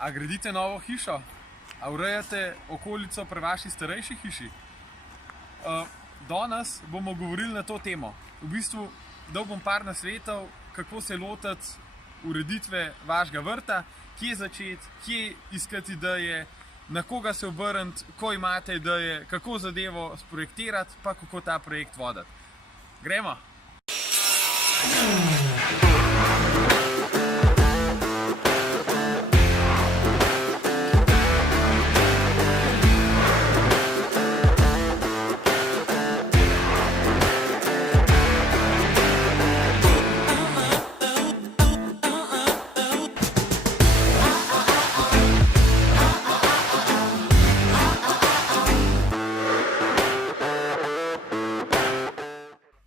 A gradite novo hišo? A urejate okolico pri vaši starejši hiši? Danes bomo govorili na to temo. V bistvu dal bom par nasvetov, kako se lotiti ureditve vašega vrta, kje začeti, kje iskati ideje, na koga se obrniti, ko imate ideje, kako zadevo sprojektirati, pa kako ta projekt voditi. Gremo!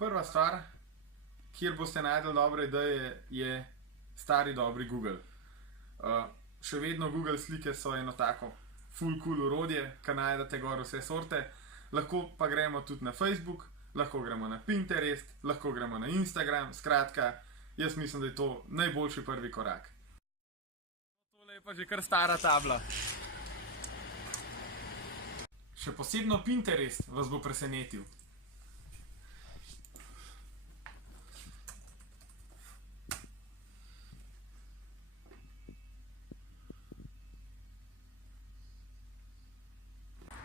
Prva stvar, kjer boste najdeli dobre ideje, je stari dobri Google. Še vedno Google slike so eno tako ful cool orodje, ki najdete gor vse sorte. Lahko pa gremo tudi na Facebook, lahko gremo na Pinterest, lahko gremo na Instagram. Skratka, jaz mislim, da je to najboljši prvi korak. Tole je pa že kar stara tabla. Še posebno Pinterest vas bo presenetil.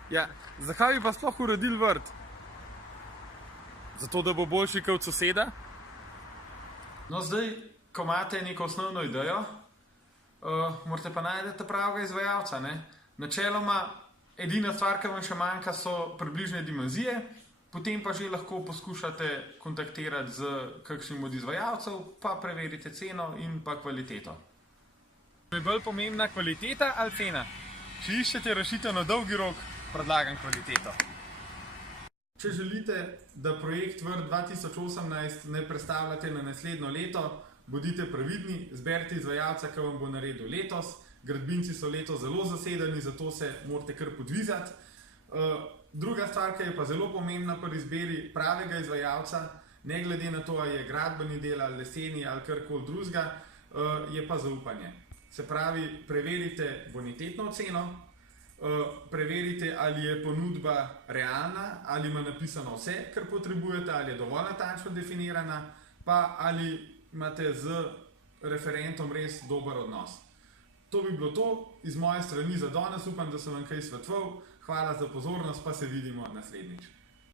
Ja, zakaj bi pa sploh uredili vrt? Zato, da bo boljši kot soseda? No, zdaj, ko imate neko osnovno idejo, morate pa najti pravega izvajalca, ne? Načeloma, edina stvar, ki vam še manjka, so približne dimenzije, potem pa že lahko poskušate kontaktirati z kakšnim od izvajalcev, pa preverite ceno in pa kvaliteto. Je bolj pomembna kvaliteta ali cena? Če iščete rešitev na dolgi rok, predlagam kvaliteto. Če želite, da projekt Vrt 2018 ne prestavljate na naslednjo leto, bodite previdni, zberite izvajalca, ki vam bo naredil letos. Gradbinci so letos zelo zasedeni, zato se morate kar podvizati. Druga stvar, ki je pa zelo pomembna pri izbiri pravega izvajalca, ne glede na to, ali je gradbeni del, ali leseni, ali karkoli drugega, je pa zaupanje. Se pravi, preverite bonitetno oceno, preverite, ali je ponudba realna, ali ima napisano vse, kar potrebujete, ali je dovolj natančno definirana, pa ali imate z referentom res dober odnos. To bi bilo to iz moje strani za danes, upam, da sem vam kaj svetoval. Hvala za pozornost, pa se vidimo naslednjič.